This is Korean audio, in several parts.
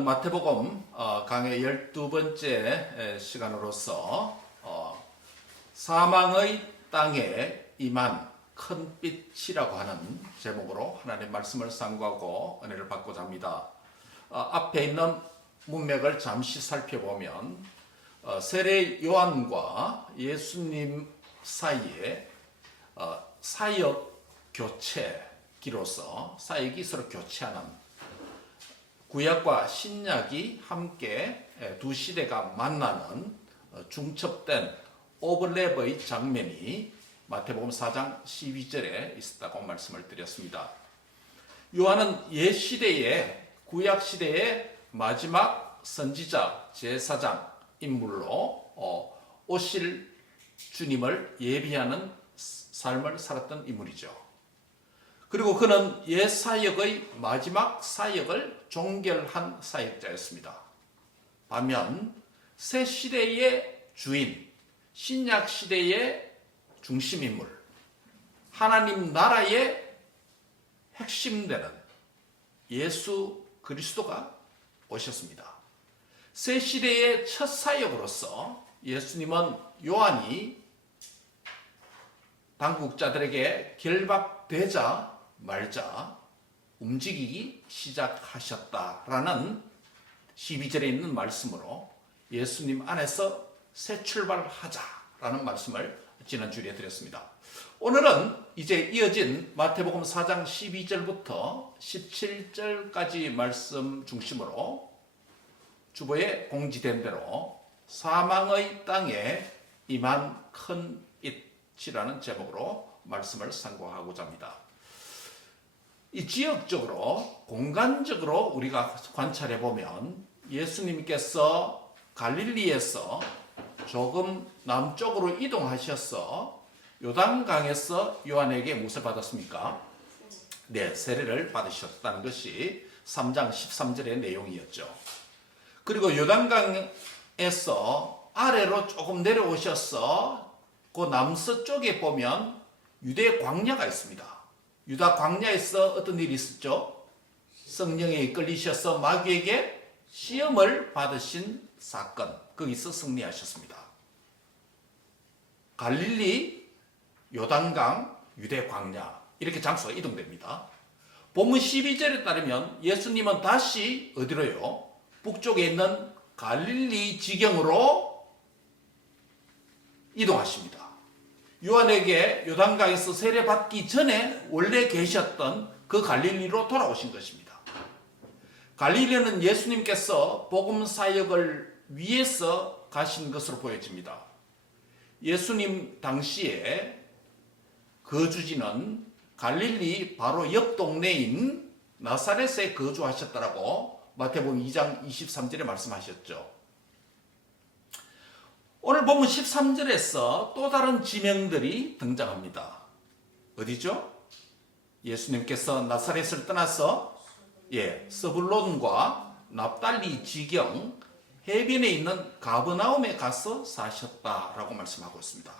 오늘은 마태복음 강의 12번째 시간으로서 사망의 땅에 임한 큰 빛이라고 하는 제목으로 하나님의 말씀을 상고하고 은혜를 받고자 합니다. 앞에 있는 문맥을 잠시 살펴보면 세례 요한과 예수님 사이에 사역 교체기로서 사역이 서로 교체하는 구약과 신약이 함께 두 시대가 만나는 중첩된 오버랩의 장면이 마태복음 4장 12절에 있었다고 말씀을 드렸습니다. 요한은 옛 시대의 구약 시대의 마지막 선지자 제사장 인물로 오실 주님을 예비하는 삶을 살았던 인물이죠. 그리고 그는 옛 사역의 마지막 사역을 종결한 사역자였습니다. 반면 새 시대의 주인, 신약 시대의 중심인물, 하나님 나라의 핵심되는 예수 그리스도가 오셨습니다. 새 시대의 첫 사역으로서 예수님은 요한이 당국자들에게 결박되자 말자 움직이기 시작하셨다라는 12절에 있는 말씀으로 예수님 안에서 새 출발하자라는 말씀을 지난주에 드렸습니다. 오늘은 이제 이어진 마태복음 4장 12절부터 17절까지 말씀 중심으로 주보에 공지된 대로 사망의 땅에 임한 큰 빛이라는 제목으로 말씀을 상고하고자 합니다. 이 지역적으로 공간적으로 우리가 관찰해 보면 예수님께서 갈릴리에서 조금 남쪽으로 이동하셔서 요단강에서 요한에게 무엇을 받았습니까? 네, 세례를 받으셨다는 것이 3장 13절의 내용이었죠. 그리고 요단강에서 아래로 조금 내려오셔서 그 남서쪽에 보면 유대 광야가 있습니다. 유다 광야에서 어떤 일이 있었죠? 성령에 이끌리셔서 마귀에게 시험을 받으신 사건, 거기서 승리하셨습니다. 갈릴리, 요단강, 유대 광야 이렇게 장소가 이동됩니다. 본문 12절에 따르면 예수님은 다시 어디로요? 북쪽에 있는 갈릴리 지경으로 이동하십니다. 요한에게 요단강에서 세례받기 전에 원래 계셨던 그 갈릴리로 돌아오신 것입니다. 갈릴리는 예수님께서 복음 사역을 위해서 가신 것으로 보여집니다. 예수님 당시에 거주지는 갈릴리 바로 옆 동네인 나사렛에 거주하셨다라고 마태복음 2장 23절에 말씀하셨죠. 오늘 보면 13절에서 또 다른 지명들이 등장합니다. 어디죠? 예수님께서 나사렛을 떠나서 스불론과 납달리 지경 해변에 있는 가버나움에 가서 사셨다라고 말씀하고 있습니다.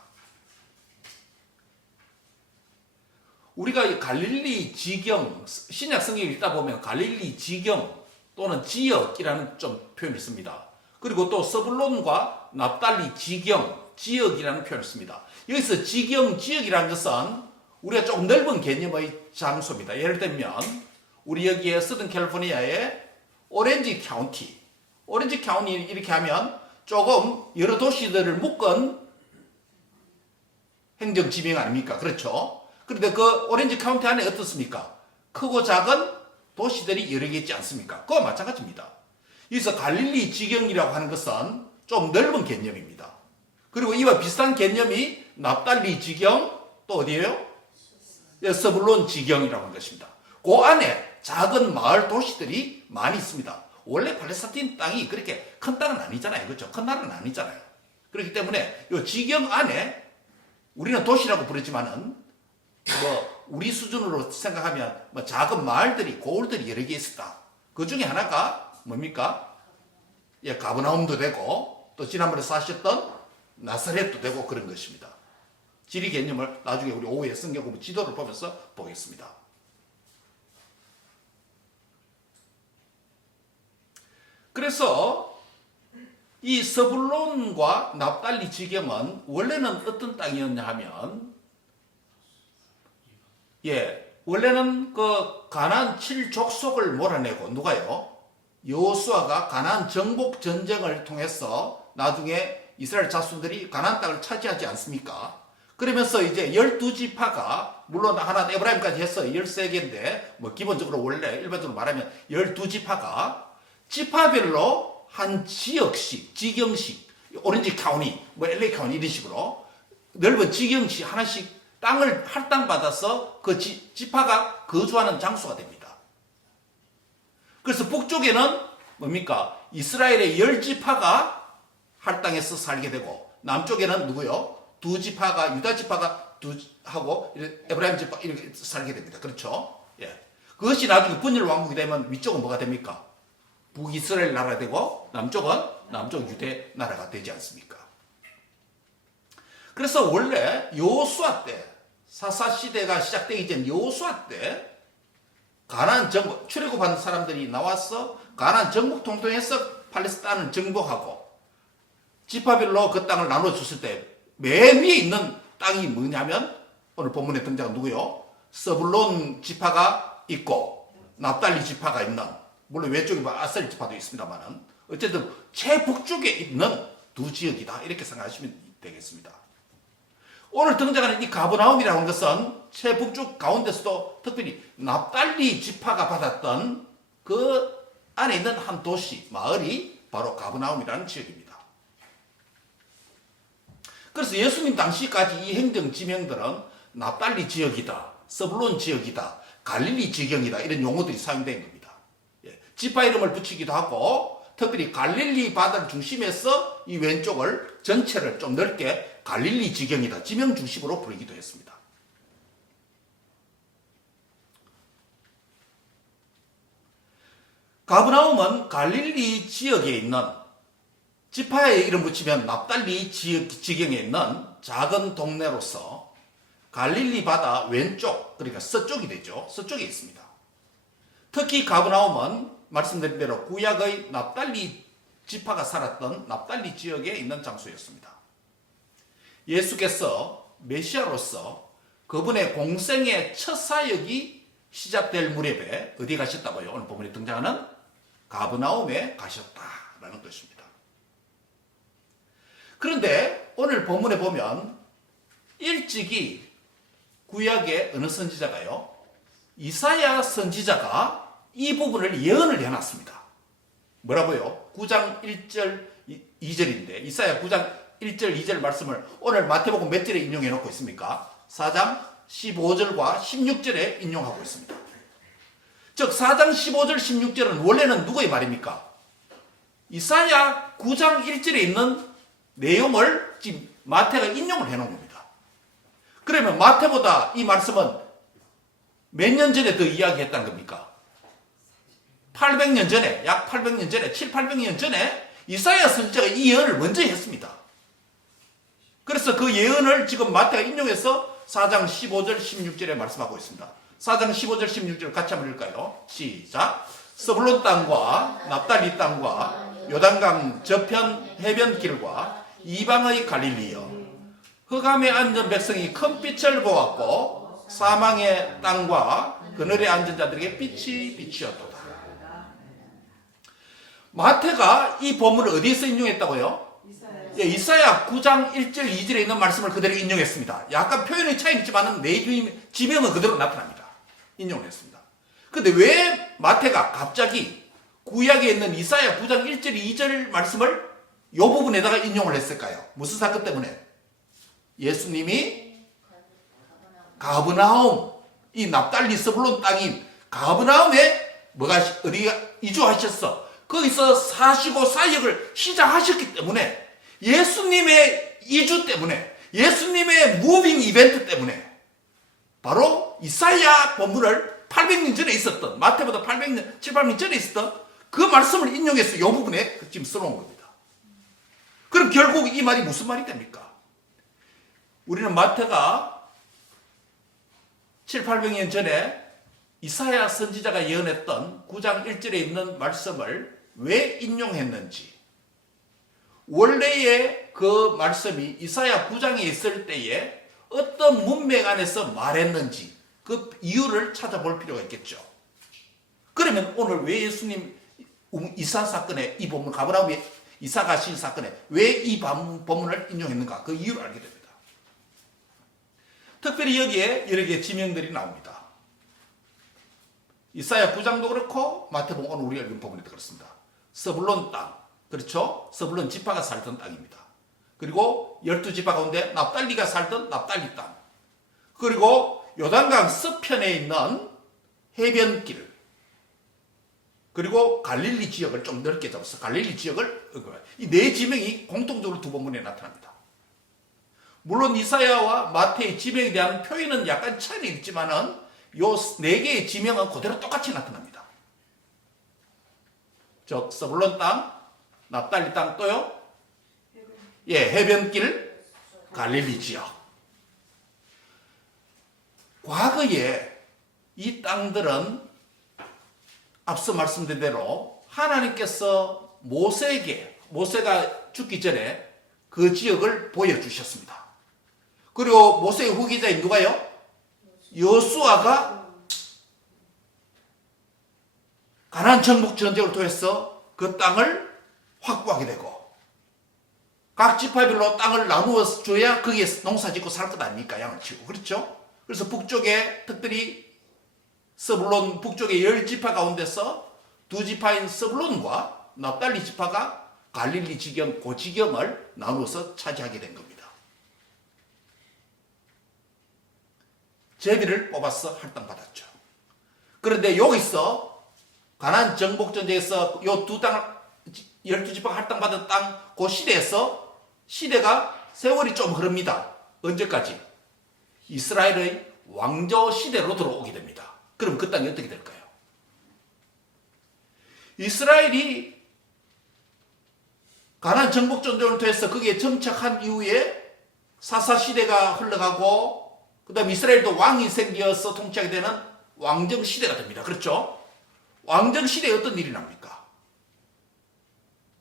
우리가 갈릴리 지경, 신약 성경을 읽다 보면 갈릴리 지경 또는 지역이라는 좀 표현을 씁니다. 그리고 또 서불론과 납달리 지경, 지역이라는 표현을 씁니다. 여기서 지경, 지역이라는 것은 우리가 조금 넓은 개념의 장소입니다. 예를 들면 우리 여기에 서든 캘리포니아의 오렌지 카운티 이렇게 하면 조금 여러 도시들을 묶은 행정지명 아닙니까? 그렇죠? 그런데 그 오렌지 카운티 안에 어떻습니까? 크고 작은 도시들이 여러 개 있지 않습니까? 그와 마찬가지입니다. 여기서 갈릴리 지경이라고 하는 것은 좀 넓은 개념입니다. 그리고 이와 비슷한 개념이 납달리 지경, 또 어디예요? 서불론 지경이라고 하는 것입니다. 그 안에 작은 마을 도시들이 많이 있습니다. 원래 팔레스타인 땅이 그렇게 큰 땅은 아니잖아요. 그렇죠? 큰 나라는 아니잖아요. 그렇기 때문에 이 지경 안에 우리는 도시라고 부르지만은 우리 수준으로 생각하면 작은 마을들이, 고을들이 여러 개 있었다. 그 중에 하나가 뭡니까? 가버나움도 되고 또 지난번에 사셨던 나사렛도 되고 그런 것입니다. 지리 개념을 나중에 우리 오후에 성경 공부 지도를 보면서 보겠습니다. 그래서 이 스불론과 납달리 지경은 원래는 어떤 땅이었냐 하면, 원래는 그 가나안 7족속을 몰아내고, 누가요? 여호수아가 가나안 정복 전쟁을 통해서 나중에 이스라엘 자손들이 가나안 땅을 차지하지 않습니까? 그러면서 이제 12지파가, 물론 하나 에브라임까지 해서 13개인데, 뭐 기본적으로 원래 일반적으로 말하면 12지파가 지파별로 한 지역씩, 지경씩, 오렌지 카운티, 뭐 LA 카운티 이런 식으로 넓은 지경씩 하나씩 땅을 할당받아서 그 지파가 거주하는 장소가 됩니다. 그래서 북쪽에는 뭡니까? 이스라엘의 10지파가 할당해서 살게 되고, 남쪽에는 누구요? 2지파가, 유다 지파가 하고 에브라임 지파 이렇게 살게 됩니다. 그렇죠? 그것이 나중에 분열 왕국이 되면 위쪽은 뭐가 됩니까? 북이스라엘 나라가 되고 남쪽은 남쪽 유대 나라가 되지 않습니까? 그래서 원래 여호수아 때, 사사 시대가 시작되기 전 여호수아 때 가나안 정복, 출애굽한 사람들이 나와서 가나안 정복 통통해서 팔레스타인을 정복하고 지파별로 그 땅을 나눠줬을 때 맨 위에 있는 땅이 뭐냐면, 오늘 본문에 등장한 누구요? 스불론 지파가 있고 납달리 지파가 있는, 물론 왼쪽에 아셀 지파도 있습니다만은 어쨌든 최북쪽에 있는 두 지역이다, 이렇게 생각하시면 되겠습니다. 오늘 등장하는 이 가브나움이라는 것은 최북쪽 가운데서도 특별히 납달리 지파가 받았던 그 안에 있는 한 도시, 마을이 바로 가브나움이라는 지역입니다. 그래서 예수님 당시까지 이 행정 지명들은 납달리 지역이다, 스불론 지역이다, 갈릴리 지경이다, 이런 용어들이 사용된 겁니다. 지파 이름을 붙이기도 하고, 특별히 갈릴리 바다를 중심에서 이 왼쪽을 전체를 좀 넓게 갈릴리 지경이다, 지명 중심으로 부르기도 했습니다. 가브나움은 갈릴리 지역에 있는, 지파의 이름 붙이면 납달리 지경에 있는 작은 동네로서 갈릴리 바다 왼쪽, 그러니까 서쪽이 되죠. 서쪽에 있습니다. 특히 가브나움은 말씀드린 대로 구약의 납달리 지파가 살았던 납달리 지역에 있는 장소였습니다. 예수께서 메시아로서 그분의 공생의 첫 사역이 시작될 무렵에 어디 가셨다고요? 오늘 본문에 등장하는 가브나움에 가셨다라는 것입니다. 그런데 오늘 본문에 보면 일찍이 구약의 어느 선지자가요? 이사야 선지자가 이 부분을 예언을 해놨습니다. 뭐라고요? 9장 1절 2절인데 이사야 9장 1절 2절 말씀을 오늘 마태복음 몇 절에 인용해 놓고 있습니까? 4장 15절과 16절에 인용하고 있습니다. 즉 4장 15절 16절은 원래는 누구의 말입니까? 이사야 9장 1절에 있는 내용을 지금 마태가 인용을 해놓은 겁니다. 그러면 마태보다 이 말씀은 몇 년 전에 더 이야기했다는 겁니까? 800년 전에, 약 800년 전에, 800년 전에 이사야 선지자가 이 예언을 먼저 했습니다. 그래서 그 예언을 지금 마태가 인용해서 4장 15절 16절에 말씀하고 있습니다. 4장 15절 16절 같이 한번 읽을까요? 시작. 스불론 땅과 납달리 땅과 요단강 저편 해변길과 이방의 갈릴리여, 흑암에 앉은 백성이 큰 빛을 보았고 사망의 땅과 그늘에 앉은 자들에게 빛이 비치었도다. 마태가 이 본문을 어디에서 인용했다고요? 이사야 9장 1절 2절에 있는 말씀을 그대로 인용했습니다. 약간 표현의 차이는 있지만 내용의 지명은 그대로 나타납니다. 인용을 했습니다. 그런데 왜 마태가 갑자기 구약에 있는 이사야 9장 1절 2절 말씀을 이 부분에다가 인용을 했을까요? 무슨 사건 때문에? 예수님이 가브나움, 이 납달리 스불론 땅인 가브나움에 어디가 이주하셨어. 거기서 사시고 사역을 시작하셨기 때문에, 예수님의 이주 때문에, 예수님의 무빙 이벤트 때문에 바로 이사야 본문을 800년 전에 있었던, 마태보다 800년, 7, 800년 전에 있었던 그 말씀을 인용해서 이 부분에 지금 써놓은 겁니다. 그럼 결국 이 말이 무슨 말이 됩니까? 우리는 마태가 7, 800년 전에 이사야 선지자가 예언했던 9장 1절에 있는 말씀을 왜 인용했는지, 원래의 그 말씀이 이사야 9장에 있을 때에 어떤 문맥 안에서 말했는지 그 이유를 찾아볼 필요가 있겠죠. 그러면 오늘 왜 예수님 이사 사건에 이 본문 가버나움의 이사 가신 사건에 왜 이 본문을 인용했는가, 그 이유를 알게 됩니다. 특별히 여기에 여러 개의 지명들이 나옵니다. 이사야 9장도 그렇고 마태복음 오늘 우리가 읽은 부분에도 그렇습니다. 스불론 땅, 그렇죠? 스불론 지파가 살던 땅입니다. 그리고 12지파 가운데 납달리가 살던 납달리 땅, 그리고 요단강 서편에 있는 해변길, 그리고 갈릴리 지역을 좀 넓게 잡아서 갈릴리 지역을, 이 네 지명이 공통적으로 두 본문에 나타납니다. 물론 이사야와 마태의 지명에 대한 표현은 약간 차이는 있지만은 요 네 개의 지명은 그대로 똑같이 나타납니다. 즉 스불론 땅, 납달리 땅, 또요? 해변길, 갈릴리 지역. 과거에 이 땅들은 앞서 말씀드린 대로 하나님께서 모세가 죽기 전에 그 지역을 보여주셨습니다. 그리고 모세의 후계자인 누가요? 여수아가 가나안 정복 전쟁을 통해서 그 땅을 확보하게 되고, 각 지파별로 땅을 나누어 줘야 거기에 농사 짓고 살 것 아닙니까? 양을 치고. 그렇죠? 그래서 북쪽에, 특별히 스불론 북쪽의 10지파 가운데서 두 지파인 스불론과 납달리 지파가 갈릴리 지경, 그 지경을 나누어서 차지하게 된 겁니다. 제비를 뽑아서 할당받았죠. 그런데 여기서 가나안 정복 전쟁에서 요 두 땅을 12지파가 할당받은 땅, 그 시대에서 시대가 세월이 좀 흐릅니다. 언제까지? 이스라엘의 왕조 시대로 들어오게 됩니다. 그럼 그 땅이 어떻게 될까요? 이스라엘이 가나안 정복 전쟁을 통해서 거기에 정착한 이후에 사사시대가 흘러가고, 그 다음 이스라엘도 왕이 생겨서 통치하게 되는 왕정시대가 됩니다. 그렇죠? 왕정시대에 어떤 일이 납니까?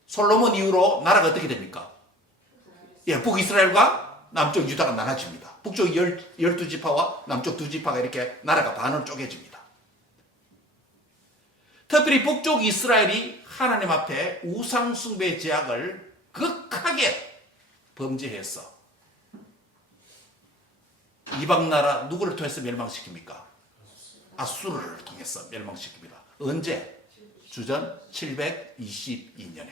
솔로몬 이후로 나라가 어떻게 됩니까? 북이스라엘과 남쪽 유다가 나눠집니다. 북쪽 12지파와 남쪽 2지파가 이렇게 나라가 반으로 쪼개집니다. 특별히 북쪽 이스라엘이 하나님 앞에 우상숭배 제약을 극하게 범죄해서 이방나라 누구를 통해서 멸망시킵니까? 아수르를 통해서 멸망시킵니다. 언제? 주전 722년에.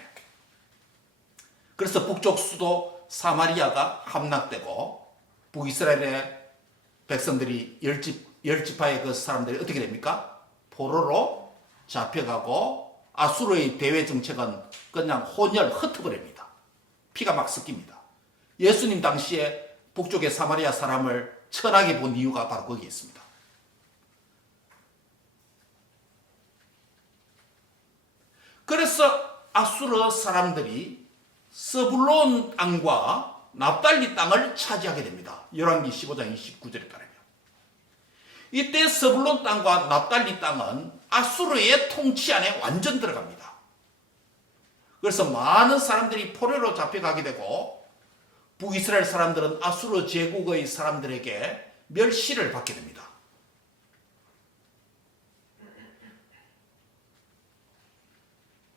그래서 북쪽 수도 사마리아가 함락되고 북이스라엘의 백성들이 10지파의 그 사람들이 어떻게 됩니까? 포로로 잡혀가고 아수르의 대외 정책은 그냥 혼혈 흩어버립니다. 피가 막 섞입니다. 예수님 당시에 북쪽의 사마리아 사람을 천하게 본 이유가 바로 거기에 있습니다. 그래서 아수르 사람들이 스불론 땅과 납달리 땅을 차지하게 됩니다. 열왕기 15장 29절에 따르면. 이때 스불론 땅과 납달리 땅은 아수르의 통치 안에 완전 들어갑니다. 그래서 많은 사람들이 포로로 잡혀가게 되고, 북이스라엘 사람들은 아수르 제국의 사람들에게 멸시를 받게 됩니다.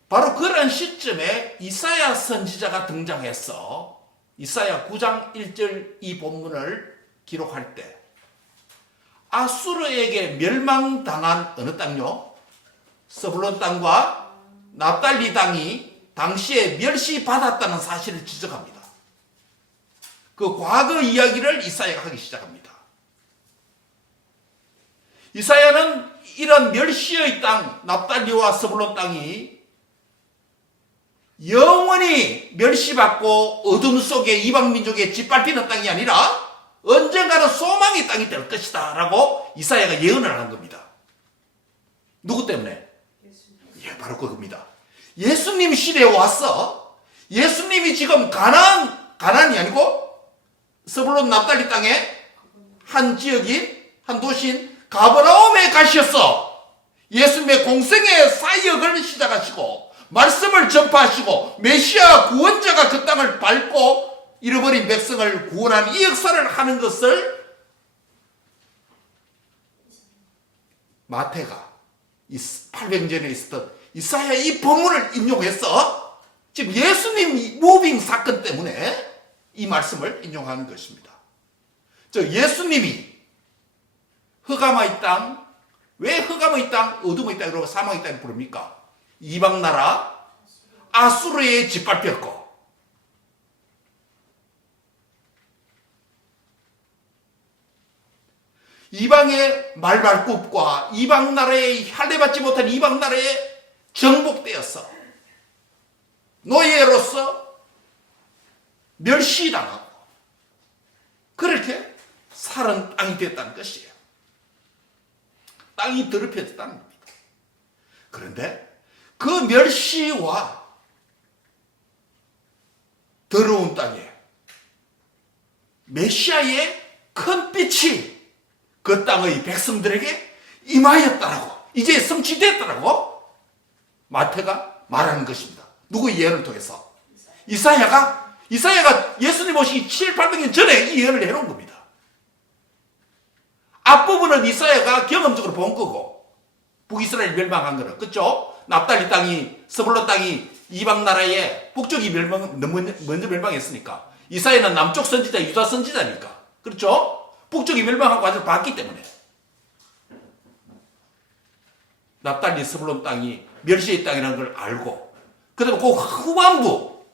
바로 그런 시점에 이사야 선지자가 등장해서 이사야 9장 1절 이 본문을 기록할 때 아수르에게 멸망당한 어느 땅요? 스불론 땅과 납달리 땅이 당시에 멸시받았다는 사실을 지적합니다. 그 과거 이야기를 이사야가 하기 시작합니다. 이사야는 이런 멸시의 땅, 납달리와 스불론 땅이 영원히 멸시받고 어둠 속에 이방민족에 짓밟히는 땅이 아니라 언젠가는 소망의 땅이 될 것이다 라고 이사야가 예언을 하는 겁니다. 누구 때문에? 바로 그겁니다. 예수님 시대에 와서 예수님이 지금 가나안이 아니고 스불론 납달리 땅의 한 지역인, 한 도시인 가버나움에 가셔서 예수님의 공생의 사역을 시작하시고 말씀을 전파하시고 메시아 구원자가 그 땅을 밟고 잃어버린 백성을 구원하는 이 역사를 하는 것을 마태가 800년에 있었던 이사야의 이 본문을 인용해서 지금 예수님 무빙 사건 때문에 이 말씀을 인용하는 것입니다. 예수님이 흑암의 땅, 왜 흑암의 땅, 어둠의 땅, 그리고 사망의 땅을 부릅니까? 이방 나라 아수르에 짓밟혔고 이방의 말발굽과 이방 나라에 할례받지 못한 이방 나라에 정복되어서 노예로서 멸시당하고 그렇게 사는 땅이 됐다는 것이에요. 땅이 더럽혀졌다는 겁니다. 그런데 그 멸시와 더러운 땅에 메시아의 큰 빛이 그 땅의 백성들에게 임하였다라고, 이제 성취됐다라고 마태가 말하는 것입니다. 누구의 예언을 통해서? 이사야가 예수님 오시기 7, 800년 전에 이 예언을 해놓은 겁니다. 앞부분은 이사야가 경험적으로 본 거고, 북이스라엘 멸망한 거는, 그렇죠? 납달리 땅이, 스불론 땅이 이방 나라의 북쪽이 먼저 멸망했으니까. 이사야는 남쪽 선지자, 유다 선지자니까. 그렇죠? 북쪽이 멸망하고 아주 봤기 때문에. 납달리 스불론 땅이 멸시의 땅이라는 걸 알고, 그 다음에 그 후반부,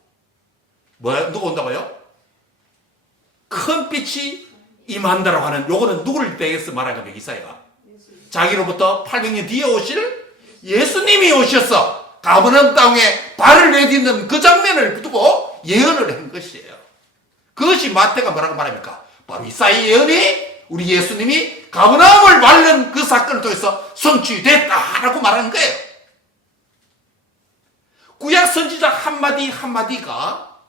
누가 온다고요? 큰 빛이 임한다라고 하는, 요거는 누구를 대해서 말한 겁니까, 이사야가? 자기로부터 800년 뒤에 오실 예수님이 오셔서 가버나움 땅에 발을 내딛는 그 장면을 두고 예언을 한 것이에요. 그것이 마태가 뭐라고 말합니까? 바로 이사야 예언이 우리 예수님이 가버나움을 밟는 그 사건을 통해서 성취됐다라고 말하는 거예요. 구약 선지자 한마디 한마디가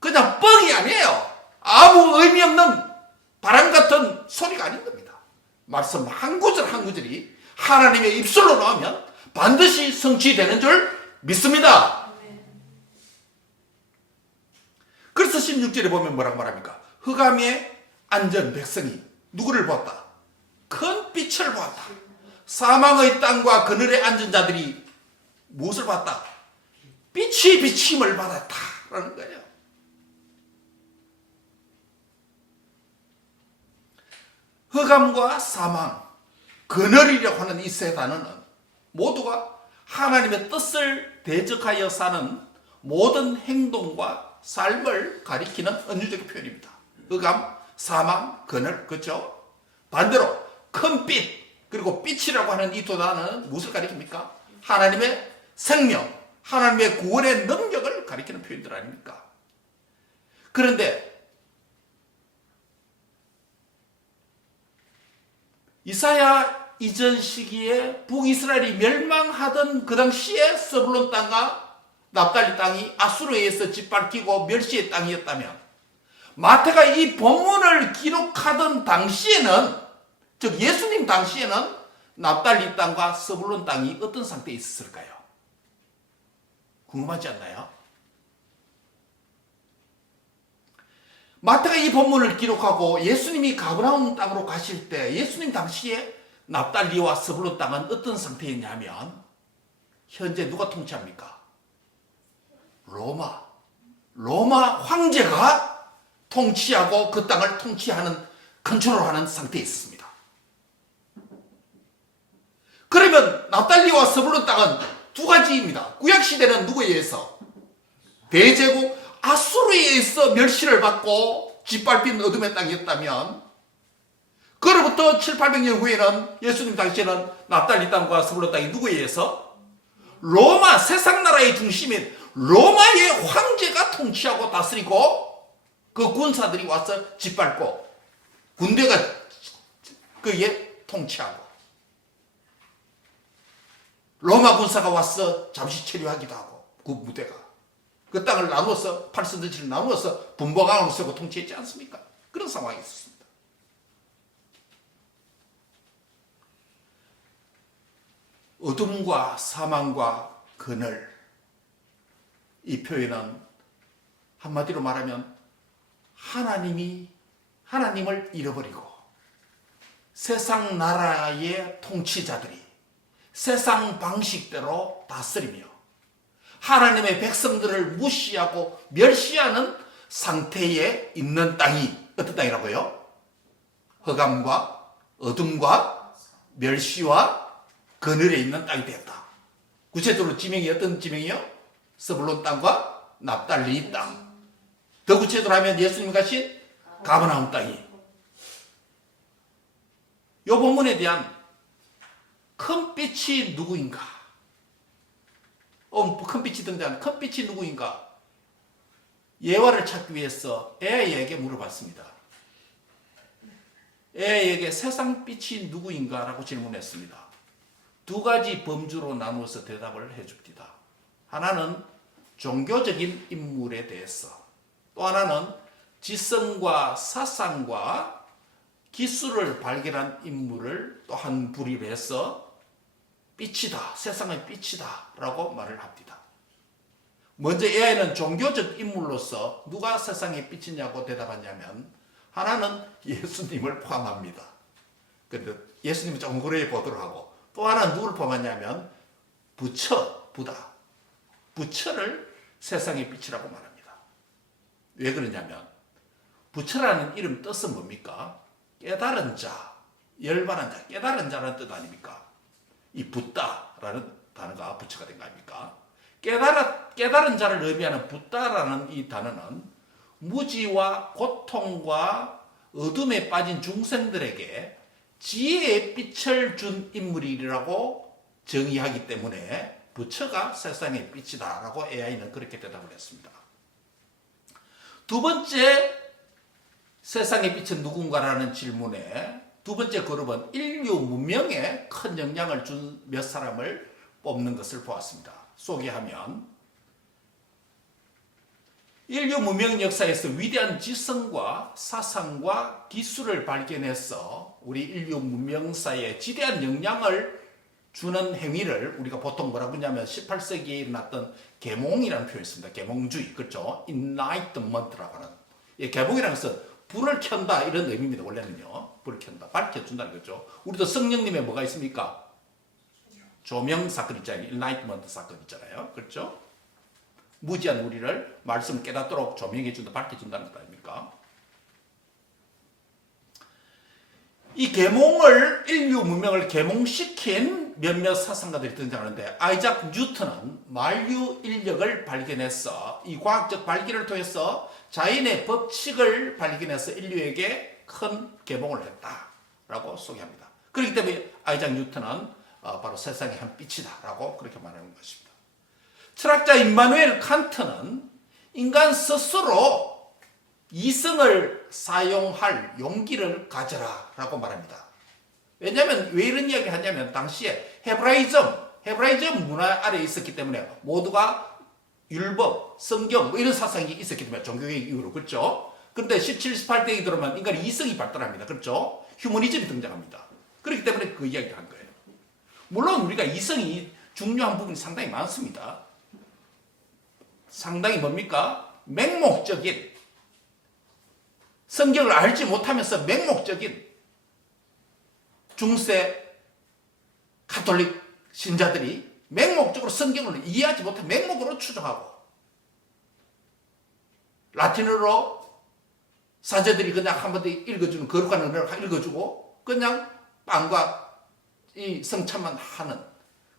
그냥 뻥이 아니에요. 아무 의미 없는 바람 같은 소리가 아닌 겁니다. 말씀 한 구절 한 구절이 하나님의 입술로 나오면 반드시 성취되는 줄 믿습니다. 그래서 16절에 보면 뭐라고 말합니까? 흑암에 앉은 백성이 누구를 보았다? 큰 빛을 보았다. 사망의 땅과 그늘에 앉은 자들이 무엇을 봤다? 빛이 비침을 받았다라는 거예요. 흑암과 사망, 그늘이라고 하는 이 세 단어는 모두가 하나님의 뜻을 대적하여 사는 모든 행동과 삶을 가리키는 은유적인 표현입니다. 흑암, 사망, 그늘, 그렇죠? 반대로 큰 빛, 그리고 빛이라고 하는 이 두 단어는 무엇을 가리킵니까? 하나님의 생명, 하나님의 구원의 능력을 가리키는 표현들 아닙니까? 그런데 이사야 이전 시기에 북이스라엘이 멸망하던 그 당시에 스불론 땅과 납달리 땅이 아수르에 의해서 짓밟히고 멸시의 땅이었다면, 마태가 이 본문을 기록하던 당시에는, 즉 예수님 당시에는 납달리 땅과 스불론 땅이 어떤 상태에 있었을까요? 궁금하지 않나요? 마태가 이 본문을 기록하고 예수님이 가버나움 땅으로 가실 때 당시에 납달리와 스불론 땅은 어떤 상태였냐면, 현재 누가 통치합니까? 로마 황제가 통치하고 그 땅을 통치하는, 컨트롤하는 상태에 있습니다. 그러면 납달리와 스불론 땅은 두 가지입니다. 구약시대는 누구에 의해서? 대제국 아수르에 의해서 멸시를 받고 짓밟힌 어둠의 땅이었다면, 그로부터 7, 800년 후에는 예수님 당시에는 납달리 땅과 스불론 땅이 누구에 의해서? 로마, 세상 나라의 중심인 로마의 황제가 통치하고 다스리고 그 군사들이 와서 짓밟고 군대가 그에 통치하고 로마 군사가 와서 잠시 체류하기도 하고 그 무대가 그 땅을 나누어서 팔선전지를 나누어서 분봉왕으로 세고 통치했지 않습니까? 그런 상황이 있었습니다. 어둠과 사망과 그늘, 이 표현은 한마디로 말하면 하나님을 잃어버리고 세상 나라의 통치자들이 세상 방식대로 다스리며 하나님의 백성들을 무시하고 멸시하는 상태에 있는 땅이 어떤 땅이라고요? 흑암과 어둠과 멸시와 그늘에 있는 땅이 되었다. 구체적으로 지명이 어떤 지명이요? 스불론 땅과 납달리 땅. 더 구체적으로 하면 예수님이 가신 가버나움 땅이. 이 본문에 대한 큰 빛이 누구인가? 큰 빛이 등장한 큰 빛이 누구인가? 예화를 찾기 위해서 에아이에게 물어봤습니다. 에아이에게 세상 빛이 누구인가? 라고 질문했습니다. 두 가지 범주로 나누어서 대답을 해줍니다. 하나는 종교적인 인물에 대해서, 또 하나는 지성과 사상과 기술을 발견한 인물을 또 한 부리로 해서 빛이다, 세상의 빛이다 라고 말을 합니다. 먼저 AI는 종교적 인물로서 누가 세상의 빛이냐고 대답하냐면 하나는 예수님을 포함합니다. 그런데 예수님은 조금 그래 보도록 하고, 또 하나는 누구를 포함하냐면 부처를 세상의 빛이라고 말합니다. 왜 그러냐면 부처라는 이름 뜻은 뭡니까? 깨달은 자, 열반한 자, 깨달은 자라는 뜻 아닙니까? 이 붓다라는 단어가 부처가 된 거 아닙니까? 깨달은 자를 의미하는 붓다라는 이 단어는 무지와 고통과 어둠에 빠진 중생들에게 지혜의 빛을 준 인물이라고 정의하기 때문에 부처가 세상의 빛이다라고 AI는 그렇게 대답을 했습니다. 두 번째 세상의 빛은 누군가라는 질문에 두 번째 그룹은 인류 문명에 큰 영향을 준 몇 사람을 뽑는 것을 보았습니다. 소개하면 인류 문명 역사에서 위대한 지성과 사상과 기술을 발견해서 우리 인류 문명사에 지대한 영향을 주는 행위를 우리가 보통 뭐라고 하냐면 18세기에 일어났던 계몽이라는 표현이 있습니다. 계몽주의, 그렇죠? Enlightenment라고 하는. 계몽이라는 것은 불을 켠다 이런 의미입니다. 원래는요. 불을 켠다, 밝혀준다는 거죠. 우리도 성령님의 뭐가 있습니까? 조명 사건 있잖아요. Enlightenment 사건 있잖아요. 그렇죠? 무지한 우리를 말씀을 깨닫도록 조명해준다, 밝혀준다는 것 아닙니까? 이 계몽을, 인류 문명을 계몽시킨 몇몇 사상가들이 등장하는데, 아이작 뉴턴은 만류 인력을 발견해서 이 과학적 발견을 통해서 자연의 법칙을 발견해서 인류에게 큰 계몽을 했다라고 소개합니다. 그렇기 때문에 아이작 뉴턴은 바로 세상의 한 빛이다라고 그렇게 말하는 것입니다. 철학자 임마누엘 칸트는 인간 스스로 이성을 사용할 용기를 가져라 라고 말합니다. 왜냐하면 왜 이런 이야기를 하냐면 당시에 헤브라이즘 문화 아래에 있었기 때문에 모두가 율법, 성경 이런 사상이 있었기 때문에 종교개혁 이후로, 그렇죠? 그런데 17, 18세기 들어오면 인간의 이성이 발달합니다. 그렇죠? 휴머니즘이 등장합니다. 그렇기 때문에 그 이야기를 한 거예요. 물론 우리가 이성이 중요한 부분이 상당히 많습니다. 상당히 뭡니까? 맹목적인, 성경을 알지 못하면서 맹목적인 중세 가톨릭 신자들이 맹목적으로 성경을 이해하지 못해 맹목으로 추정하고, 라틴어로 사제들이 그냥 한번 읽어주는 거룩한 은혜를 읽어주고 그냥 빵과 이 성찬만 하는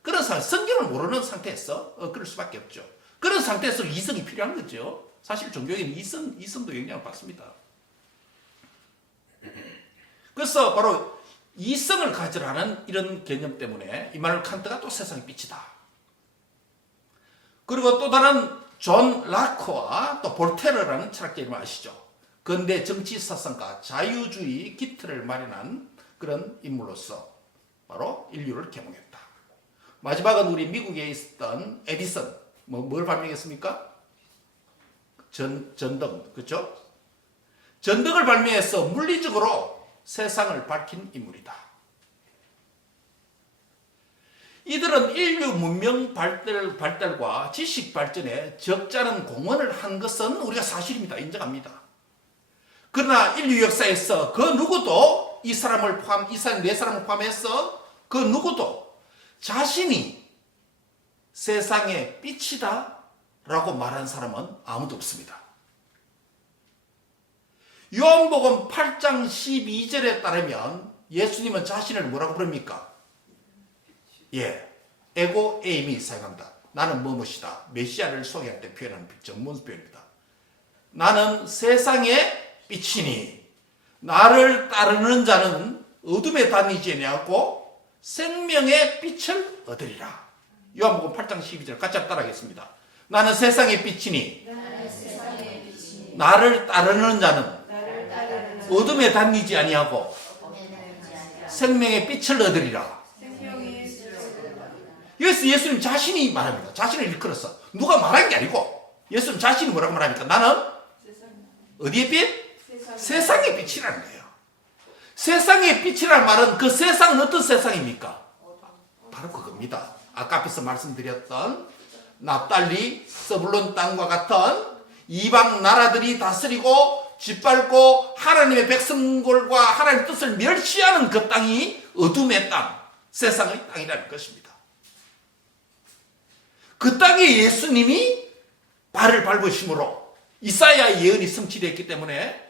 그런 상태, 성경을 모르는 상태에서 그럴 수밖에 없죠. 그런 상태에서 이성이 필요한 거죠. 사실 종교에는 이성도 영향을 받습니다. 그래서 바로 이성을 가지라는 이런 개념 때문에 이마누엘 칸트가 또 세상의 빛이다. 그리고 또 다른 존 라크와 또 볼테르라는 철학자 이름 아시죠? 근대 정치 사상가, 자유주의 기틀을 마련한 그런 인물로서 바로 인류를 계몽했다. 마지막은 우리 미국에 있었던 에디슨, 뭘 발명했습니까? 전등, 그렇죠? 전등을 발명해서 물리적으로 세상을 밝힌 인물이다. 이들은 인류 문명 발달과 지식 발전에 적지 않은 공헌을 한 것은 우리가 사실입니다. 인정합니다. 그러나 인류 역사에서 그 누구도 이 사람 네 사람을 포함해서 그 누구도 자신이 세상의 빛이다 라고 말한 사람은 아무도 없습니다. 요한복음 8장 12절에 따르면 예수님은 자신을 뭐라고 부릅니까? 에고 에임이 사용합니다. 나는 무엇이다. 메시아를 소개할 때 표현하는 전문 표현입니다. 나는 세상의 빛이니 나를 따르는 자는 어둠에 다니지 아니하고 생명의 빛을 얻으리라. 요한복음 8장 12절 같이 따라하겠습니다. 나는 세상의 빛이니 나를 따르는 자는 어둠에 다니지 아니하고 생명의 빛을 얻으리라. 여기서 예수님 자신이 말합니다. 자신을 일컬어서 누가 말한 게 아니고 예수님 자신이 뭐라고 말합니까? 나는 어디의 빛? 세상의 빛이라는 거예요. 세상의 빛이라는 말은 그 세상은 어떤 세상입니까? 바로 그겁니다. 아까 앞에서 말씀드렸던 납달리, 서불론 땅과 같은 이방 나라들이 다스리고 짓밟고 하나님의 백성들과 하나님의 뜻을 멸시하는 그 땅이 어둠의 땅, 세상의 땅이라는 것입니다. 그 땅에 예수님이 발을 밟으심으로 이사야의 예언이 성취되었기 때문에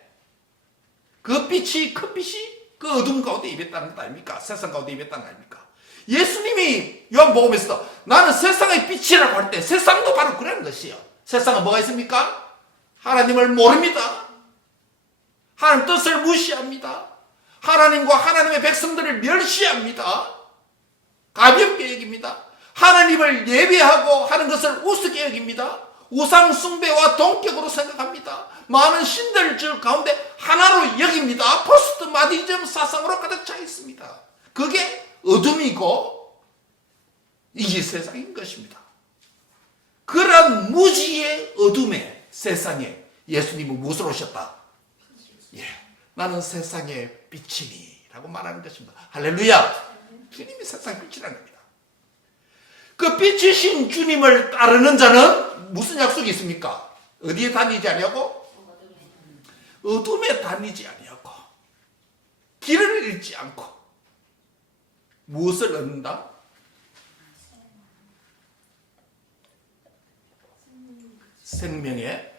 그 빛이, 큰 빛이 그 어둠 가운데 임했다는 것 아닙니까? 세상 가운데 임했다는 거 아닙니까? 예수님이 요한복음에서 나는 세상의 빛이라고 할 때 세상도 바로 그런 것이에요. 세상은 뭐가 있습니까? 하나님을 모릅니다. 하나님 뜻을 무시합니다. 하나님과 하나님의 백성들을 멸시합니다. 가볍게 여깁니다. 하나님을 예배하고 하는 것을 우습게 여깁니다. 우상 숭배와 동격으로 생각합니다. 많은 신들 가운데 하나로 여깁니다. 포스트 마디즘 사상으로 가득 차 있습니다. 그게 어둠이고 이 세상인 것입니다. 그런 무지의 어둠의 세상에 예수님은 무엇을 오셨다? 나는 세상의 빛이니 라고 말하는 것입니다. 할렐루야. 주님이 세상의 빛이라는 겁니다. 그 빛이신 주님을 따르는 자는 무슨 약속이 있습니까? 어디에 다니지 아니하고? 어둠에 다니지 아니하고 길을 잃지 않고 무엇을 얻는다? 생명의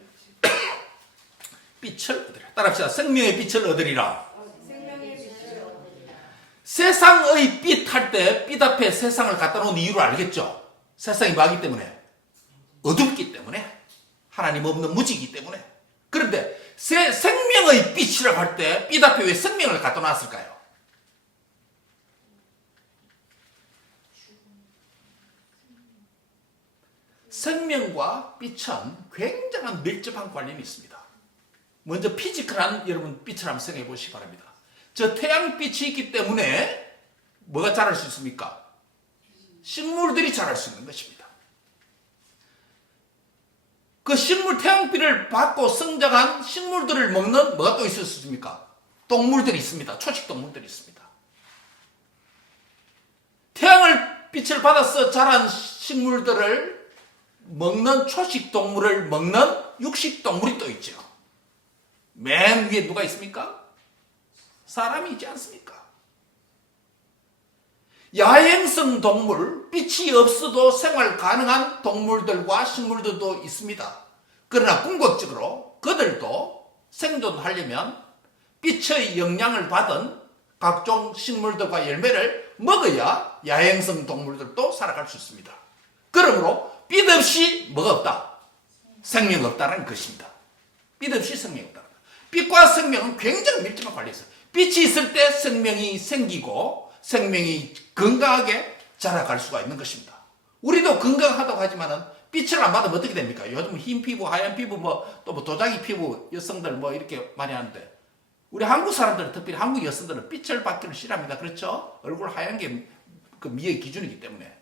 빛을 얻으리라. 따라합시다. 생명의 빛을 얻으리라. 세상의 빛 할 때 빛 앞에 세상을 갖다 놓은 이유를 알겠죠? 세상이 뭐하기 때문에? 어둡기 때문에. 하나님 없는 무지이기 때문에. 그런데 생명의 빛이라고 할 때 빛 앞에 왜 생명을 갖다 놨을까요? 생명과 빛은 굉장한 밀접한 관련이 있습니다. 먼저 피지컬한 여러분 빛을 한번 생각해 보시기 바랍니다. 저 태양빛이 있기 때문에 뭐가 자랄 수 있습니까? 식물들이 자랄 수 있는 것입니다. 그 식물 태양빛을 받고 성장한 식물들을 먹는 뭐가 또 있을 수 있습니까? 동물들이 있습니다. 초식 동물들이 있습니다. 태양을 빛을 받아서 자란 식물들을 먹는 초식 동물을 먹는 육식 동물이 또 있죠. 맨 위에 누가 있습니까? 사람이 있지 않습니까? 야행성 동물, 빛이 없어도 생활 가능한 동물들과 식물들도 있습니다. 그러나 궁극적으로 그들도 생존하려면 빛의 영향을 받은 각종 식물들과 열매를 먹어야 야행성 동물들도 살아갈 수 있습니다. 그러므로 빛 없이 뭐가 없다? 생명 없다는 것입니다. 빛 없이 생명 없다. 빛과 생명은 굉장히 밀접한 관련이 있어요. 빛이 있을 때 생명이 생기고 생명이 건강하게 자라갈 수가 있는 것입니다. 우리도 건강하다고 하지만은 빛을 안 받으면 어떻게 됩니까? 요즘 흰 피부, 하얀 피부, 또 도자기 피부 여성들 이렇게 많이 하는데 우리 한국 사람들은 특별히 한국 여성들은 빛을 받기를 싫어합니다. 그렇죠? 얼굴 하얀 게 그 미의 기준이기 때문에.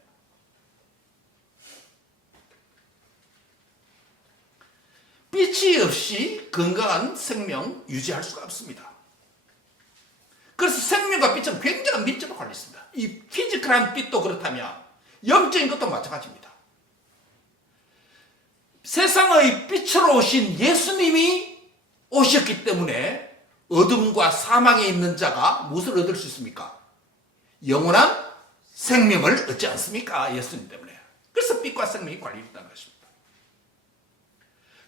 빛이 없이 건강한 생명 유지할 수가 없습니다. 그래서 생명과 빛은 굉장히 밀접한 관련이 있습니다. 이 피지컬한 빛도 그렇다면 영적인 것도 마찬가지입니다. 세상의 빛으로 오신 예수님이 오셨기 때문에 어둠과 사망에 있는 자가 무엇을 얻을 수 있습니까? 영원한 생명을 얻지 않습니까? 예수님 때문에. 그래서 빛과 생명이 관리됐다는 것입니다.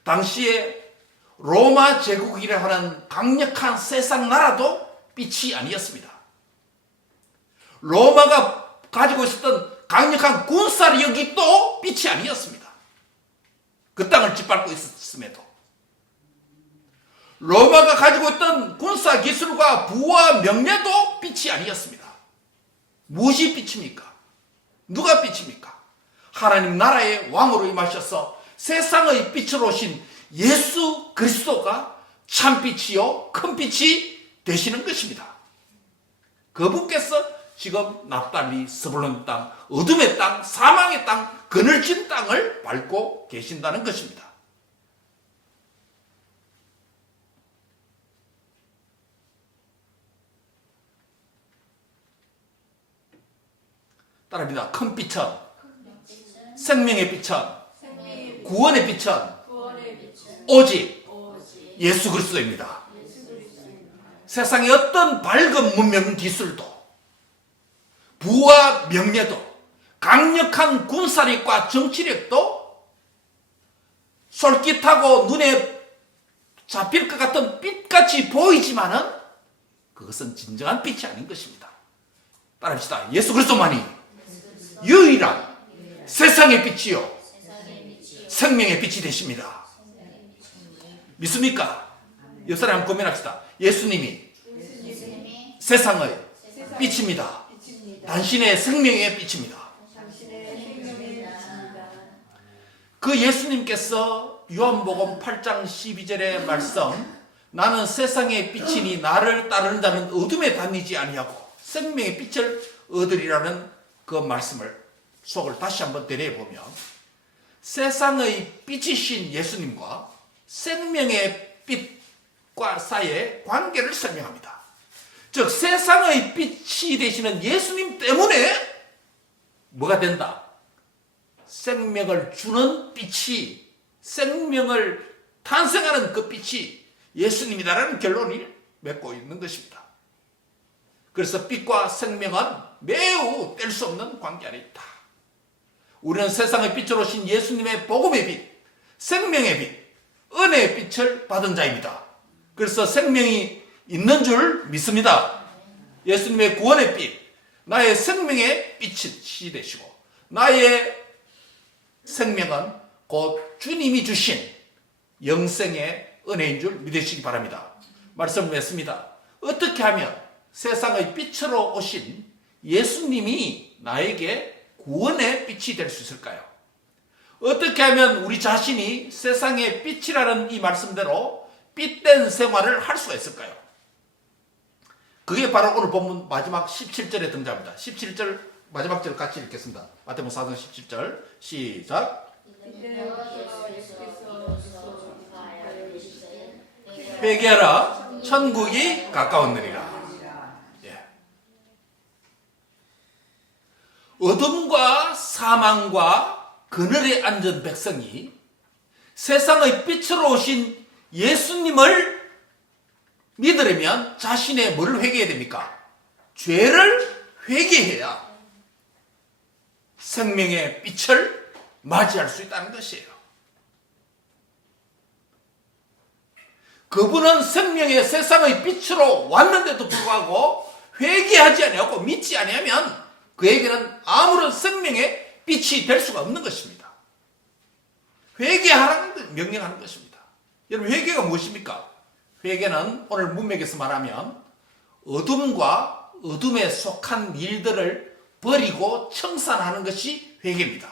당시에 로마 제국이라 하는 강력한 세상 나라도 빛이 아니었습니다. 로마가 가지고 있었던 강력한 군사력이 또 빛이 아니었습니다. 그 땅을 짓밟고 있었음에도. 로마가 가지고 있던 군사 기술과 부와 명예도 빛이 아니었습니다. 무엇이 빛입니까? 누가 빛입니까? 하나님 나라의 왕으로 임하셔서 세상의 빛으로 오신 예수 그리스도가 참빛이요 큰 빛이 되시는 것입니다. 그분께서 지금 납달리 스불론 땅, 어둠의 땅, 사망의 땅, 그늘진 땅을 밟고 계신다는 것입니다. 따라합니다. 큰 빛은, 생명의 빛은, 구원의 빛은 오직 예수 그리스도입니다. 세상의 어떤 밝은 문명 기술도, 부와 명예도, 강력한 군사력과 정치력도 솔깃하고 눈에 잡힐 것 같은 빛같이 보이지만은 그것은 진정한 빛이 아닌 것입니다. 따라합시다. 예수 그리스도만이 유일한 세상의 빛이요 생명의 빛이 되십니다. 믿습니까? 옆사람 한번 고민합시다. 예수님이 세상의 빛입니다. 당신의 생명의 빛입니다. 그 예수님께서 요한복음 8장 12절의 말씀, 나는 세상의 빛이니 나를 따르는 자는 어둠에 다니지 아니하고 생명의 빛을 얻으리라는 그 말씀을 속을 다시 한번 되뇌보면 세상의 빛이신 예수님과 생명의 빛과 사이의 관계를 설명합니다. 즉 세상의 빛이 되시는 예수님 때문에 뭐가 된다? 생명을 주는 빛이, 생명을 탄생하는 그 빛이 예수님이다라는 결론을 맺고 있는 것입니다. 그래서 빛과 생명은 매우 뗄 수 없는 관계 안에 있다. 우리는 세상의 빛으로 오신 예수님의 복음의 빛, 생명의 빛, 은혜의 빛을 받은 자입니다. 그래서 생명이 있는 줄 믿습니다. 예수님의 구원의 빛, 나의 생명의 빛이 되시고 나의 생명은 곧 주님이 주신 영생의 은혜인 줄 믿으시기 바랍니다. 말씀을 맺습니다. 어떻게 하면 세상의 빛으로 오신 예수님이 나에게 구원의 빛이 될 수 있을까요? 어떻게 하면 우리 자신이 세상의 빛이라는 이 말씀대로 빛된 생활을 할 수가 있을까요? 그게 바로 오늘 본문 마지막 17절에 등장합니다. 17절 마지막 절 같이 읽겠습니다. 마태복음 4장 17절 시작. 회개하라, 천국이 가까웠느니라. 예. 어둠과 사망과 그늘에 앉은 백성이 세상의 빛으로 오신 예수님을 믿으려면 자신의 뭐를 회개해야 됩니까? 죄를 회개해야 생명의 빛을 맞이할 수 있다는 것이에요. 그분은 생명의 세상의 빛으로 왔는데도 불구하고 회개하지 아니하고 믿지 아니하면 그에게는 아무런 생명의 빛이 될 수가 없는 것입니다. 회개하라는 명령하는 것입니다. 여러분, 회개가 무엇입니까? 회개는 오늘 문맥에서 말하면 어둠과 어둠에 속한 일들을 버리고 청산하는 것이 회개입니다.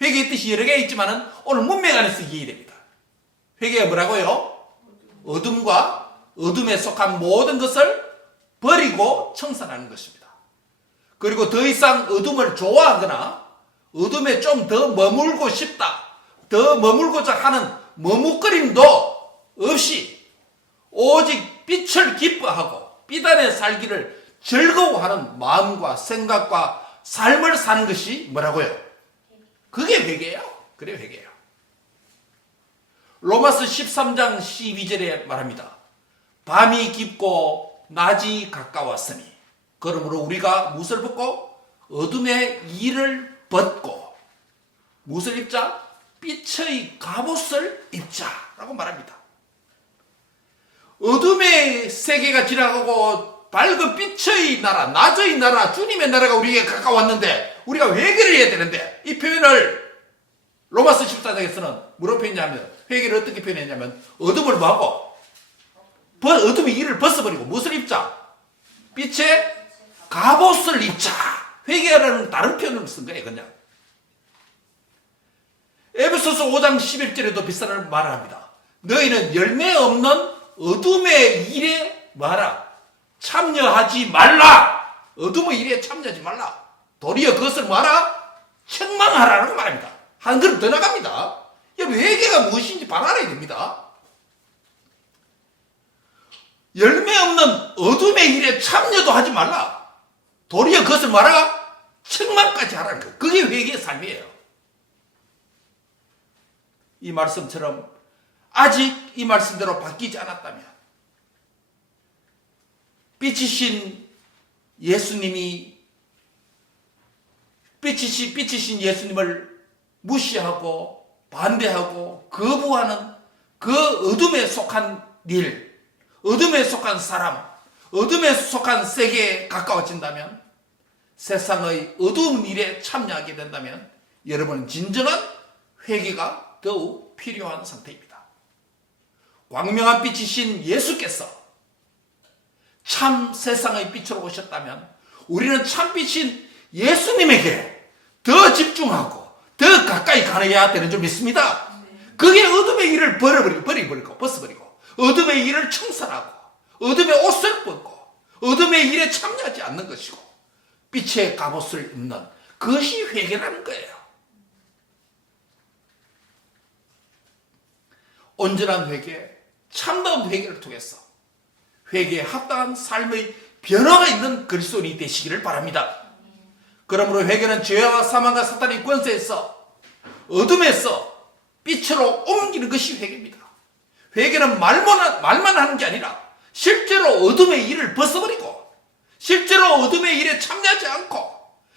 회개의 뜻이 여러 개 있지만 오늘 문맥 안에서 이해됩니다. 회개가 뭐라고요? 어둠과 어둠에 속한 모든 것을 버리고 청산하는 것입니다. 그리고 더 이상 어둠을 좋아하거나 어둠에 좀 더 머물고 싶다, 더 머물고자 하는 머뭇거림도 없이 오직 빛을 기뻐하고 빛 안에 살기를 즐거워하는 마음과 생각과 삶을 사는 것이 뭐라고요? 그게 회개예요. 그래 회개예요. 로마서 13장 12절에 말합니다. 밤이 깊고 낮이 가까웠으니 그러므로 우리가 무엇을 벗고 어둠의 일을 벗고 무엇을 입자? 빛의 갑옷을 입자라고 말합니다. 어둠의 세계가 지나가고 밝은 빛의 나라, 낮의 나라, 주님의 나라가 우리에게 가까웠는데 우리가 회개를 해야 되는데 이 표현을 로마서 14장에서는 뭐로 표현하냐면 회개를 어떻게 표현했냐면 어둠을 뭐하고? 어둠의 일을 벗어버리고 무엇을 입자? 빛의 갑옷을 입자. 회개하라는 다른 표현을 쓴 거예요. 그냥 에베소서 5장 11절에도 비슷한 말을 합니다. 너희는 열매 없는 어둠의 일에 뭐하라? 참여하지 말라. 어둠의 일에 참여하지 말라. 도리어 그것을 뭐하라? 책망하라고 말합니다. 한 걸음 더 나갑니다. 여러분 회개가 무엇인지 바로 알아야 됩니다. 열매 없는 어둠의 일에 참여도 하지 말라. 도리어 그것을 뭐하라? 책망까지 하라는 거예요. 그게 회개의 삶이에요. 이 말씀처럼 아직 이 말씀대로 바뀌지 않았다면 빛이신 예수님이 빛이신 예수님을 무시하고 반대하고 거부하는 그 어둠에 속한 일, 어둠에 속한 사람, 어둠에 속한 세계에 가까워진다면 세상의 어두운 일에 참여하게 된다면 여러분은 진정한 회개가 더욱 필요한 상태입니다. 광명한 빛이신 예수께서 참 세상의 빛으로 오셨다면 우리는 참 빛인 예수님에게 더 집중하고 더 가까이 가야 되는 줄 믿습니다. 그게 어둠의 일을 벗어버리고 어둠의 일을 청산하고 어둠의 옷을 벗고 어둠의 일에 참여하지 않는 것이고 빛의 갑옷을 입는 그것이 회개라는 거예요. 온전한 회개, 참다운 회개를 통해서 회개에 합당한 삶의 변화가 있는 그리스도인이 되시기를 바랍니다. 그러므로 회개는 죄와 사망과 사탄의 권세에서 어둠에서 빛으로 옮기는 것이 회개입니다. 회개는 말만 하는 게 아니라 실제로 어둠의 일을 벗어버리고 실제로 어둠의 일에 참여하지 않고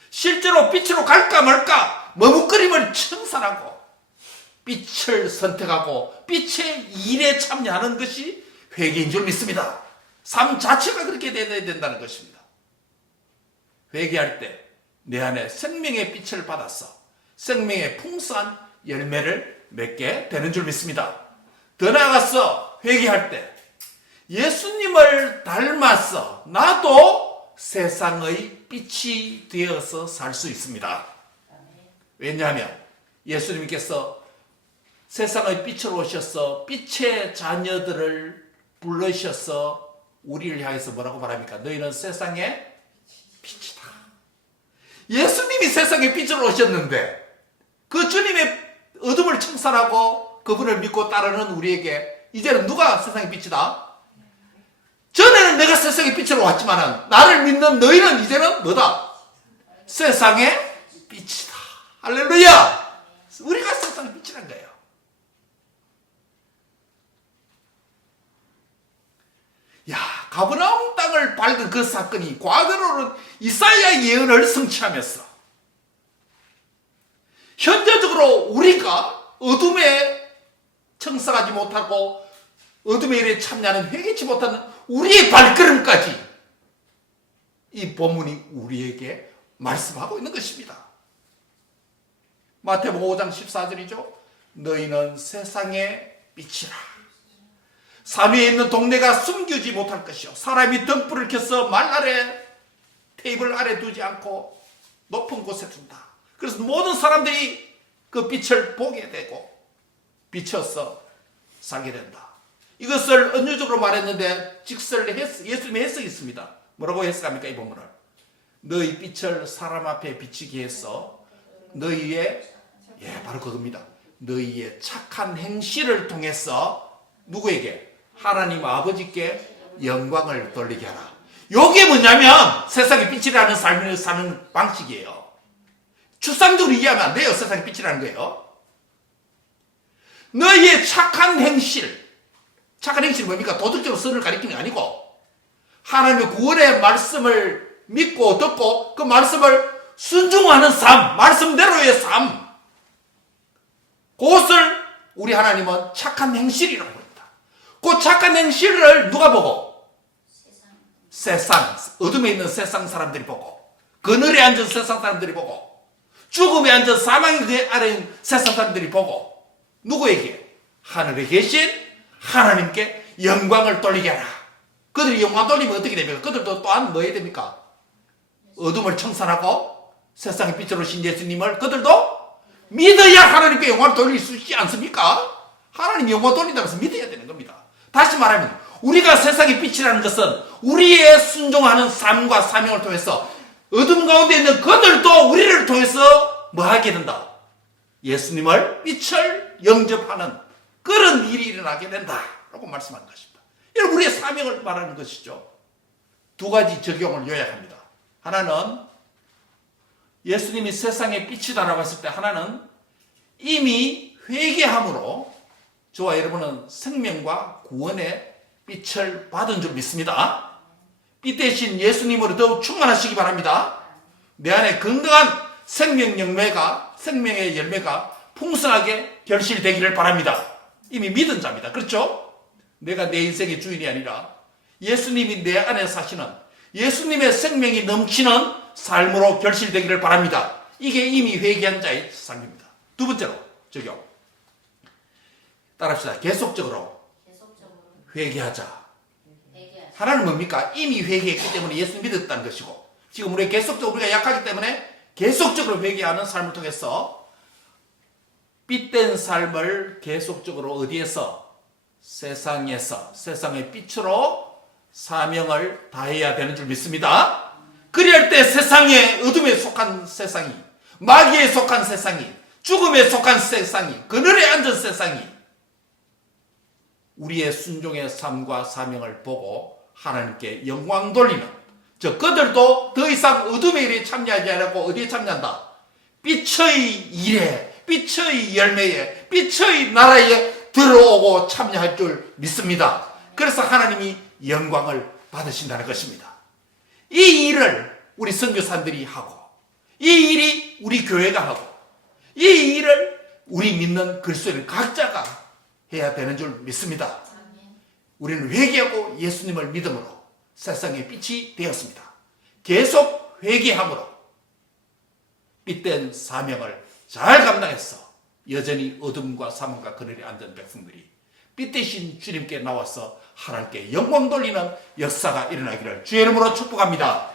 실제로 빛으로 갈까 말까 머뭇거림을 청산하고 빛을 선택하고 빛의 일에 참여하는 것이 회개인 줄 믿습니다. 삶 자체가 그렇게 되어야 된다는 것입니다. 회개할 때 내 안에 생명의 빛을 받아서 생명의 풍성한 열매를 맺게 되는 줄 믿습니다. 더 나아가서 회개할 때 예수님을 닮아서 나도 세상의 빛이 되어서 살 수 있습니다. 왜냐하면 예수님께서 세상의 빛으로 오셔서 빛의 자녀들을 불러셔서 우리를 향해서 뭐라고 말합니까? 너희는 세상의 빛이다. 예수님이 세상의 빛으로 오셨는데 그 주님의 어둠을 청산하고 그분을 믿고 따르는 우리에게 이제는 누가 세상의 빛이다? 전에는 내가 세상의 빛으로 왔지만 나를 믿는 너희는 이제는 뭐다? 세상의 빛이다. 할렐루야! 우리가 세상의 빛이란 거예요. 야, 가버나움 땅을 밟은 그 사건이 과거로는 이사야의 예언을 성취하면서 현재적으로 우리가 어둠에 청사하지 못하고 어둠의 일에 참여하는 회개치 못하는 우리의 발걸음까지 이 본문이 우리에게 말씀하고 있는 것입니다. 마태복음 5장 14절이죠. 너희는 세상의 빛이라. 산 위에 있는 동네가 숨기지 못할 것이요 사람이 등불을 켜서 말 아래 테이블 아래 두지 않고 높은 곳에 둔다. 그래서 모든 사람들이 그 빛을 보게 되고 비춰서 살게 된다. 이것을 은유적으로 말했는데 예수님의 해석이 있습니다. 뭐라고 해석합니까? 이 본문을 너희 빛을 사람 앞에 비치게 해서 너희의 바로 그겁니다. 너희의 착한 행실을 통해서 누구에게? 하나님 아버지께 영광을 돌리게 하라. 요게 뭐냐면 세상의 빛이라는 삶을 사는 방식이에요. 추상적으로 이해하면 안 돼요. 세상의 빛이라는 거예요. 너희의 착한 행실 뭡니까? 도덕적으로 선을 가리키는 게 아니고 하나님의 구원의 말씀을 믿고 듣고 그 말씀을 순종하는 삶, 말씀대로의 삶, 그것을 우리 하나님은 착한 행실이라고 합니다. 그 착한 행실을 누가 보고? 세상, 어둠에 있는 세상 사람들이 보고, 그늘에 앉은 세상 사람들이 보고, 죽음에 앉은 사망의 아래 있는 세상 사람들이 보고, 누구에게? 하늘에 계신 하나님께 영광을 돌리게 하라. 그들이 영광 돌리면 어떻게 됩니까? 그들도 또한 뭐 해야 됩니까? 어둠을 청산하고 세상의 빛으로 오신 예수님을 그들도 믿어야 하나님께 영광을 돌릴 수 있지 않습니까? 하나님 영광 돌린다고 해서 믿어야 되는 겁니다. 다시 말하면 우리가 세상의 빛이라는 것은 우리의 순종하는 삶과 사명을 통해서 어둠 가운데 있는 그들도 우리를 통해서 뭐 하게 된다? 예수님을 빛을 영접하는 그런 일이 일어나게 된다라고 말씀하는 것입니다. 여러분, 우리의 사명을 말하는 것이죠. 두 가지 적용을 요약합니다. 하나는 예수님이 세상의 빛이다라고 했을 때, 하나는 이미 회개함으로 저와 여러분은 생명과 구원의 빛을 받은 줄 믿습니다. 빛 대신 예수님으로 더욱 충만하시기 바랍니다. 내 안에 건강한 생명의 열매가 풍성하게 결실되기를 바랍니다. 이미 믿은 자입니다. 그렇죠? 내가 내 인생의 주인이 아니라 예수님이 내 안에 사시는 예수님의 생명이 넘치는 삶으로 결실되기를 바랍니다. 이게 이미 회개한 자의 삶입니다. 두 번째로 적용. 따라합시다. 계속적으로 회개하자. 하나는 뭡니까? 이미 회개했기 때문에 예수님 믿었다는 것이고, 지금 우리가 계속적으로 우리가 약하기 때문에 계속적으로 회개하는 삶을 통해서 빛된 삶을 계속적으로 어디에서? 세상에서, 세상의 빛으로 사명을 다해야 되는 줄 믿습니다. 그럴 때 세상에, 어둠에 속한 세상이, 마귀에 속한 세상이, 죽음에 속한 세상이, 그늘에 앉은 세상이 우리의 순종의 삶과 사명을 보고 하나님께 영광 돌리는, 그들도 더 이상 어둠의 일에 참여하지 않고 어디에 참여한다? 빛의 일에, 빛의 열매에, 빛의 나라에 들어오고 참여할 줄 믿습니다. 그래서 하나님이 영광을 받으신다는 것입니다. 이 일을 우리 선교사님들이 하고, 이 일이 우리 교회가 하고, 이 일을 우리 믿는 그리스도인 각자가 해야 되는 줄 믿습니다. 우리는 회개하고 예수님을 믿음으로 세상의 빛이 되었습니다. 계속 회개함으로 빛된 사명을 잘 감당해서 여전히 어둠과 사망과 그늘에 앉은 백성들이 빛 대신 주님께 나와서 하나님께 영광 돌리는 역사가 일어나기를 주의 이름으로 축복합니다.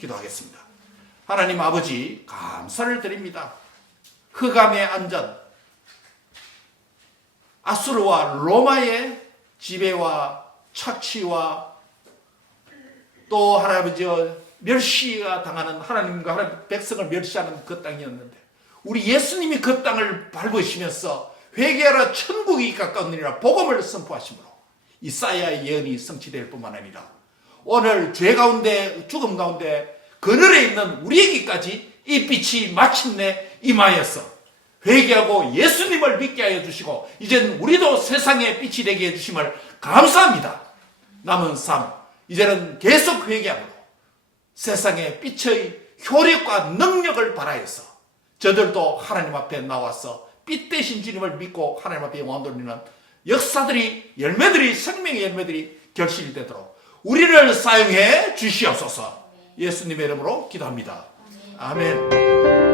기도하겠습니다. 하나님 아버지, 감사를 드립니다. 흑암에 앉은 아수르와 로마의 지배와 착취와 또 할아버지 멸시가 당하는, 하나님과 하나님 백성을 멸시하는 그 땅이었는데 우리 예수님이 그 땅을 밟으시면서 회개하라 천국이 가까우니라 복음을 선포하심으로 이사야의 예언이 성취될 뿐만 아니라 오늘 죄 가운데 죽음 가운데 그늘에 있는 우리에게까지 이 빛이 마침내 임하여서 회개하고 예수님을 믿게 하여 주시고 이제는 우리도 세상의 빛이 되게 해주심을 감사합니다. 남은 삶 이제는 계속 회개함으로 세상의 빛의 효력과 능력을 발하여서 저들도 하나님 앞에 나와서 빛 대신 주님을 믿고 하나님 앞에 영광 돌리는 역사들이, 열매들이, 생명의 열매들이 결실이 되도록 우리를 사용해 주시옵소서. 예수님의 이름으로 기도합니다. 아멘.